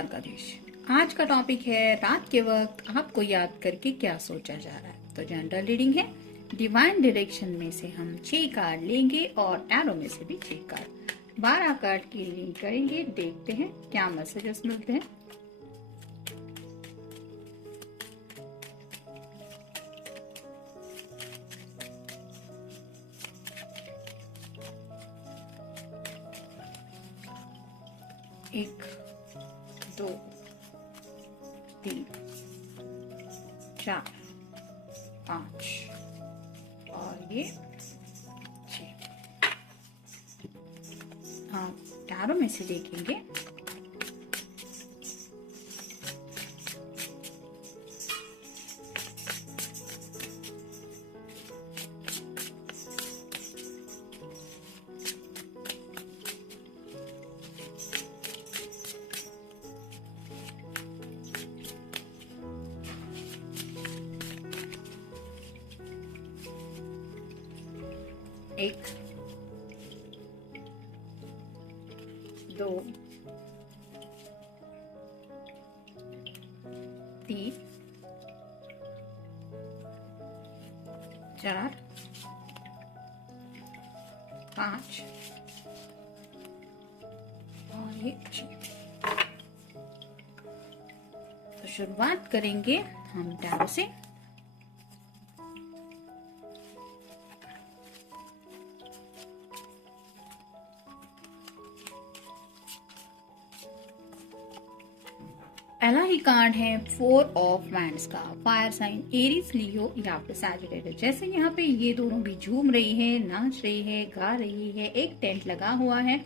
नमस्कार गणेश। आज का टॉपिक है रात के वक्त आपको याद करके क्या सोचा जा रहा है। तो जनरल रीडिंग है। डिवाइन डायरेक्शन में से हम 6 कार्ड लेंगे और टैरो में से भी 6 कार्ड, 12 कार्ड की रीडिंग करेंगे। देखते हैं क्या मैसेजेस मिलते हैं। एक, 2, 3, 4, 5 और ये 6। आप टैरो में से देखेंगे। एक, 2, 3, 4, 5 और ये 6। तो शुरुआत करेंगे हम टैरो से। पहला ही कार्ड है 4 ऑफ वैंड्स का। फायर साइन एरीज, लियो या फिर सैजिटेरियस। जैसे यहाँ पे ये दोनों भी झूम रही है, नाच रही है, गा रही है। एक टेंट लगा हुआ है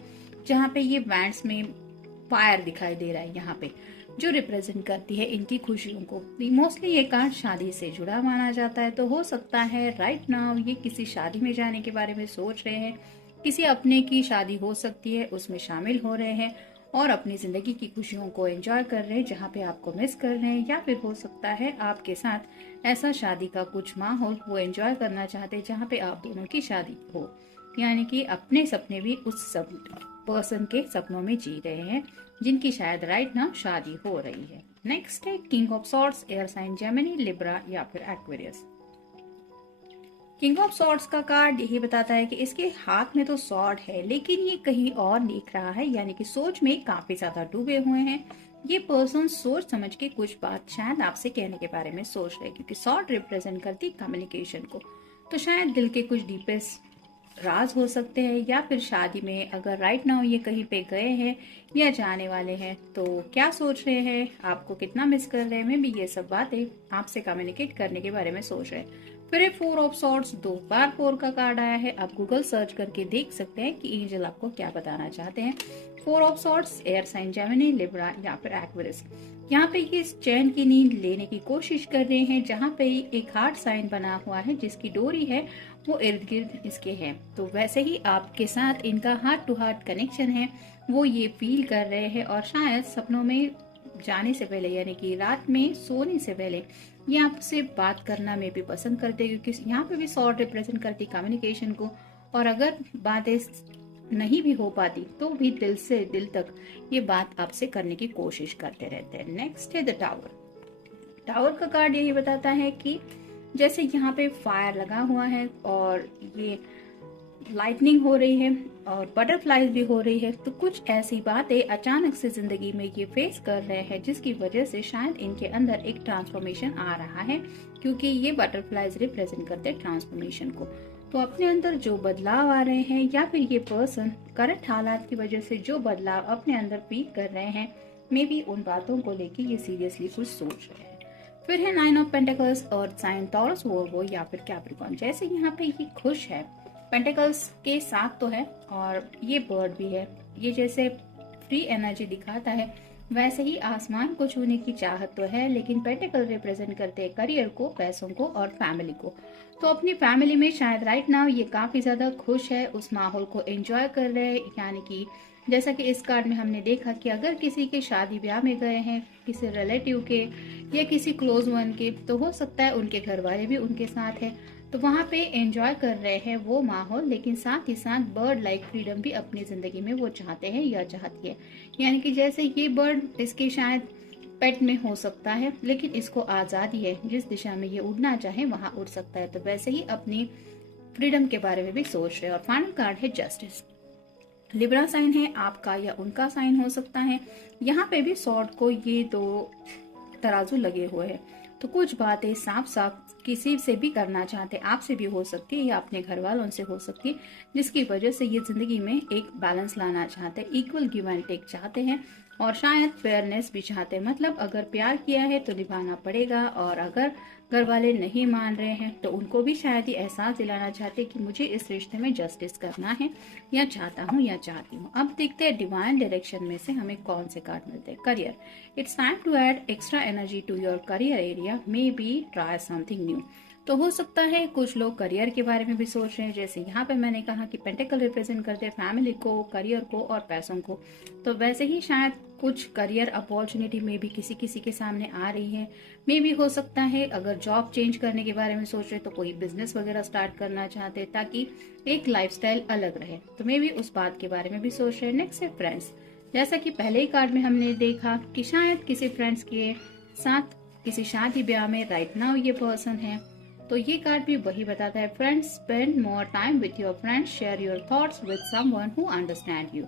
जहाँ पे ये वैंड्स में फायर दिखाई दे रहा है यहाँ पे, जो रिप्रेजेंट करती है इनकी खुशियों को। मोस्टली ये कार्ड शादी से जुड़ा माना जाता है। तो हो सकता है राइट नाउ ये किसी शादी में जाने के बारे में सोच रहे हैं। किसी अपने की शादी हो सकती है, उसमें शामिल हो रहे हैं और अपनी जिंदगी की खुशियों को एंजॉय कर रहे हैं जहाँ पे आपको मिस कर रहे हैं। या फिर हो सकता है आपके साथ ऐसा शादी का कुछ माहौल वो एंजॉय करना चाहते हैं जहाँ पे आप दोनों की शादी हो, यानी कि अपने सपने भी उस सब पर्सन के सपनों में जी रहे हैं जिनकी शायद राइट नाउ शादी हो रही है। नेक्स्ट है king of swords, air sign Gemini, Libra या फिर एक्वेरियस। किंग ऑफ सॉर्ड्स का कार्ड यही बताता है कि इसके हाथ में तो सॉर्ड है लेकिन ये कहीं और देख रहा है, यानी कि सोच में काफी ज्यादा डूबे हुए हैं। ये पर्सन सोच समझ के कुछ बात शायद आपसे कहने के बारे में सोच रहे हैं, क्योंकि सॉर्ड रिप्रेजेंट करती कम्युनिकेशन को। तो शायद दिल के कुछ डीपेस्ट राज हो सकते हैं, या फिर शादी में अगर राइट नाउ ये कहीं पे गए हैं या जाने वाले हैं तो क्या सोच रहे हैं, आपको कितना मिस कर रहे हैं। मैं भी ये सब बातें आपसे कम्युनिकेट करने के बारे में सोच रहे हैं। फिर 4 ऑफ सॉर्ड्स, 2 बार 4 का कार्ड आया है। आप गूगल सर्च करके देख सकते हैं कि एंजल आपको क्या बताना चाहते हैं। 4 of swords, air sign Gemini, Libra या फिर एक्वेरियस। यहाँ पे ये चैन की नींद लेने की कोशिश कर रहे हैं जहाँ पे एक हार्ट साइन बना हुआ है जिसकी डोरी है वो इर्द गिर्द इसके है। तो वैसे ही आपके साथ इनका हार्ट टू हार्ट कनेक्शन है, वो ये फील कर रहे हैं और शायद सपनों में जाने से पहले, यानी कि रात में सोने से पहले ये आपसे बात करना में भी पसंद करते हैं, क्योंकि यहाँ पे भी सॉर्ड रिप्रेजेंट करती कम्युनिकेशन को। और अगर बातें नहीं भी हो पाती तो भी दिल से दिल तक ये बात आपसे करने की कोशिश करते रहते हैं। नेक्स्ट है द टावर। टावर का कार्ड यही बताता है कि जैसे यहाँ पे फायर लगा हुआ है और ये लाइटनिंग हो रही है और बटरफ्लाईज भी हो रही है, तो कुछ ऐसी बातें अचानक से जिंदगी में ये फेस कर रहे हैं जिसकी वजह से शायद इनके अंदर एक ट्रांसफॉर्मेशन आ रहा है, क्योंकि ये बटरफ्लाईज रिप्रेजेंट करते हैं ट्रांसफॉर्मेशन को। तो अपने अंदर जो बदलाव आ रहे हैं या फिर ये पर्सन करंट हालात की वजह से जो बदलाव अपने अंदर फील कर रहे हैं, मे बी उन बातों को लेके ये सीरियसली कुछ सोच रहे हैं। फिर है 9 ऑफ पेंटिकल्स और साइन टॉरस, वर्गो या फिर कैप्रिकॉर्न। जैसे यहाँ पे ये खुश है, पेंटिकल्स के साथ तो है और ये बर्ड भी है। ये जैसे फ्री एनर्जी दिखाता है वैसे ही आसमान को छूने की चाहत तो है, लेकिन पेंटिकल रिप्रेजेंट करते हैं करियर को, पैसों को और फैमिली को। तो अपनी फैमिली में शायद राइट नाउ ये काफी ज्यादा खुश है, उस माहौल को एंजॉय कर रहे हैं। यानी कि जैसा कि इस कार्ड में हमने देखा कि अगर किसी के शादी ब्याह में गए हैं, किसी रिलेटिव के या किसी क्लोज वन के, तो हो सकता है उनके घर वाले भी उनके साथ है, तो वहाँ पे एंजॉय कर रहे हैं वो माहौल, लेकिन साथ ही साथ बर्ड लाइक फ्रीडम भी अपनी जिंदगी में वो चाहते हैं या चाहती है। यानी कि जैसे ये बर्ड इसके शायद पेट में हो सकता है, लेकिन इसको आजादी है, जिस दिशा में ये उड़ना चाहे वहां उड़ सकता है। तो वैसे ही अपनी फ्रीडम के बारे में भी सोच रहे हैं। और फाइनल कार्ड है जस्टिस। लिब्रा साइन है, आपका या उनका साइन हो सकता है। यहाँ पे भी सॉर्ड को ये दो तराजू लगे हुए हैं, तो कुछ बातें साफ साफ किसी से भी करना चाहते, आपसे भी हो सकती है या अपने घर वालों से हो सकती है, जिसकी वजह से ये जिंदगी में एक बैलेंस लाना चाहते हैं, इक्वल गिव एंड टेक चाहते हैं, और शायद फेयरनेस भी चाहते हैं। मतलब अगर प्यार किया है तो निभाना पड़ेगा, और अगर घर वाले नहीं मान रहे हैं तो उनको भी शायद ये एहसास दिलाना चाहते हैं कि मुझे इस रिश्ते में जस्टिस करना है, या चाहता हूँ या चाहती हूँ। अब देखते हैं डिवाइन डायरेक्शन में से हमें कौन से कार्ड मिलते हैं। Career, it's time to add extra energy to your career area, maybe try something new. तो हो सकता है कुछ लोग करियर के बारे में भी सोच रहे हैं, जैसे यहाँ पे मैंने कहा कि पेंटिकल रिप्रेजेंट करते हैं फैमिली को, करियर को और पैसों को, तो वैसे ही शायद कुछ करियर अपॉर्चुनिटी में भी किसी किसी के सामने आ रही है। मे भी हो सकता है अगर जॉब चेंज करने के बारे में सोच रहे तो कोई बिजनेस वगैरह स्टार्ट करना चाहते हैं, ताकि एक लाइफस्टाइल अलग रहे, तो मे भी उस बात के बारे में भी सोच रहे हैं। नेक्स्ट है फ्रेंड्स। जैसा कि पहले ही कार्ड में हमने देखा कि शायद किसी फ्रेंड्स के साथ किसी शादी ब्याह में राइट नाउ ये पर्सन है, तो ये कार्ड भी वही बताता है, friends spend more time with your friends, share your thoughts with someone who understand you.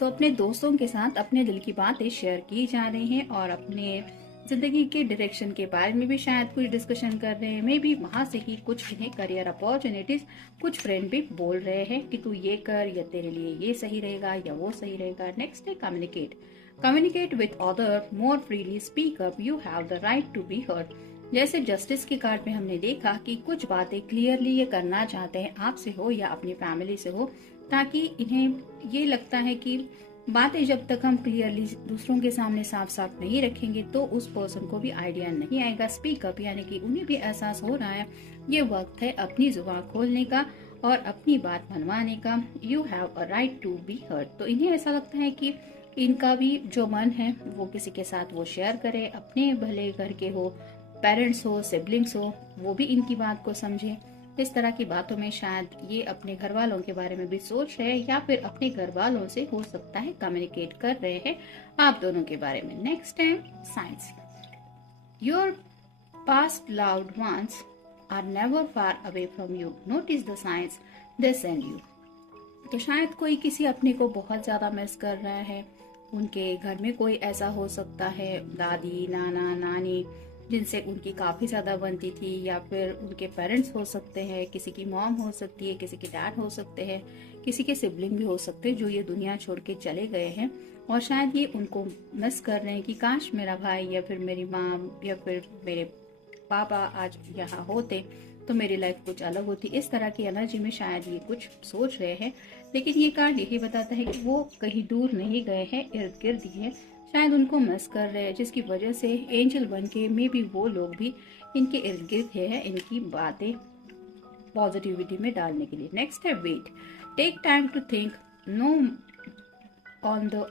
तो अपने दोस्तों के साथ अपने दिल की बातें शेयर की जा रही हैं, और अपने जिंदगी के डायरेक्शन के बारे में भी शायद कुछ डिस्कशन कर रहे हैं। मे भी वहां से ही कुछ इन्हें करियर अपॉर्चुनिटीज कुछ फ्रेंड भी बोल रहे हैं कि तू ये कर, या तेरे लिए ये सही रहेगा या वो सही रहेगा। नेक्स्ट है communicate. Communicate with other more freely, speak up, you have the right to be heard. जैसे जस्टिस के कार्ड में हमने देखा कि कुछ बातें क्लियरली ये करना चाहते हैं, आपसे हो या अपनी फैमिली से हो, ताकि इन्हें ये लगता है कि बातें जब तक हम क्लियरली दूसरों के सामने साफ साफ नहीं रखेंगे तो उस पर्सन को भी आइडिया नहीं आएगा। स्पीक अप यानी कि उन्हें भी एहसास हो रहा है ये वक्त है अपनी जुबान खोलने का और अपनी बात मनवाने का। You have a right to be heard. तो इन्हें ऐसा लगता है कि इनका भी जो मन है वो किसी के साथ वो शेयर करे, अपने भले घर के हो, पेरेंट्स हो, सिबलिंग्स हो, वो भी इनकी बात को समझे। इस तरह की बातों में शायद ये अपने घर वालों के बारे में भी सोच रहे हैं, या फिर अपने घर वालों से हो सकता है कम्युनिकेट कर रहे हैं आप दोनों के बारे में। नेक्स्ट है signs. Your past loved ones are never far away from you, notice the signs they send you. तो शायद कोई किसी अपने को बहुत ज्यादा मिस कर रहा है। उनके घर में कोई ऐसा हो सकता है, दादी, नाना, नानी, जिनसे उनकी काफी ज्यादा बनती थी, या फिर उनके पेरेंट्स हो सकते हैं, किसी की मॉम हो सकती है, किसी के डैड हो सकते हैं, किसी के सिबलिंग भी हो सकते हैं जो ये दुनिया छोड़ के चले गए हैं, और शायद ये उनको मिस कर रहे हैं कि काश मेरा भाई या फिर मेरी माँ या फिर मेरे पापा आज यहाँ होते तो मेरी लाइफ कुछ अलग होती। इस तरह की एनर्जी में शायद ये कुछ सोच रहे हैं, लेकिन ये कार्ड यही बताता है कि वो कहीं दूर नहीं गए हैं, इर्द गिर्द ही है, शायद उनको मिस कर रहे हैं, जिसकी वजह से एंजल बन के मे बी वो लोग भी इनके इर्द गिर्द है, इनकी बातें पॉजिटिविटी में डालने के लिए। नेक्स्ट है wait. Take time to think no on the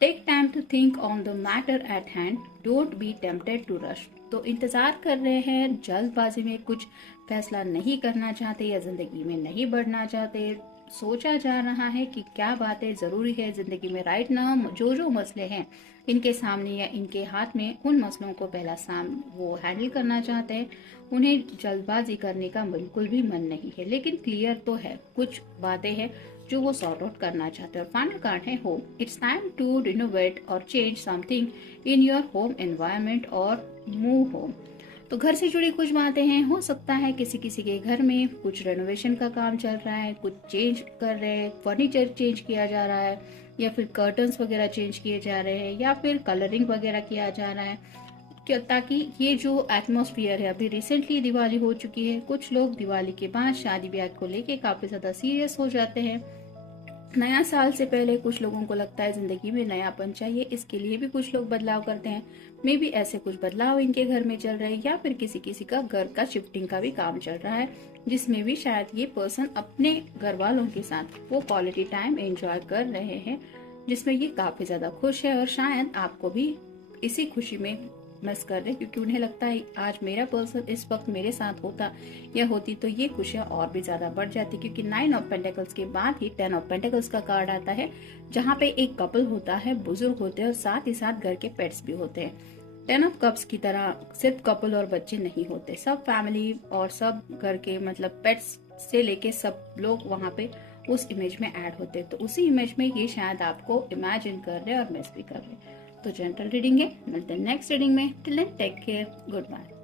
take time to think on the matter at hand, don't be tempted to rush. तो इंतजार कर रहे हैं, जल्दबाजी में कुछ फैसला नहीं करना चाहते या जिंदगी में नहीं बढ़ना चाहते। सोचा जा रहा है कि क्या बातें जरूरी है जिंदगी में राइट नाउ, जो मसले हैं इनके सामने या इनके हाथ में, उन मसलों को पहला वो हैंडल करना चाहते हैं। उन्हें जल्दबाजी करने का बिल्कुल भी मन नहीं है, लेकिन क्लियर तो है, कुछ बातें हैं जो वो सॉर्ट आउट करना चाहते हैं। और फाइनल कार्ड है home. It's time to renovate और change something in your home environment और मूव होम। तो घर से जुड़ी कुछ बातें हैं, हो सकता है किसी किसी के घर में कुछ रेनोवेशन का काम चल रहा है, कुछ चेंज कर रहे हैं, फर्नीचर चेंज किया जा रहा है, या फिर कर्टन्स वगैरह चेंज किए जा रहे हैं, या फिर कलरिंग वगैरह किया जा रहा है, ताकि ये जो एटमॉस्फेयर है, अभी रिसेंटली दिवाली हो चुकी है, कुछ लोग दिवाली के बाद शादी ब्याह को लेके काफी ज्यादा सीरियस हो जाते हैं। नया साल से पहले कुछ लोगों को लगता है जिंदगी में नयापन चाहिए, इसके लिए भी कुछ लोग बदलाव करते हैं। मे भी ऐसे कुछ बदलाव इनके घर में चल रहे हैं, या फिर किसी किसी का घर का शिफ्टिंग का भी काम चल रहा है, जिसमें भी शायद ये पर्सन अपने घर वालों के साथ वो क्वालिटी टाइम एंजॉय कर रहे हैं, जिसमें ये काफी ज्यादा खुश है, और शायद आपको भी इसी खुशी में मिस कर रहे हैं, क्योंकि उन्हें लगता है आज मेरा पर्सन इस वक्त मेरे साथ होता या होती तो ये खुशियां और भी ज्यादा बढ़ जाती, क्योंकि 9 ऑफ पेंटिकल्स के बाद ही 10 ऑफ पेंटिकल्स का कार्ड आता है, जहाँ पे एक कपल होता है, बुजुर्ग होते हैं और साथ ही साथ घर के पेट्स भी होते हैं। 10 ऑफ कप्स की तरह सिर्फ कपल और बच्चे नहीं होते, सब फैमिली और सब घर के मतलब पेट्स से लेके सब लोग वहाँ पे उस इमेज में ऐड होते हैं। तो उसी इमेज में ये शायद आपको इमेजिन कर रहे हैं और मिस भी कर रहे हैं। तो जनरल रीडिंग है, मिलते हैं नेक्स्ट रीडिंग में। Till then take care, good bye.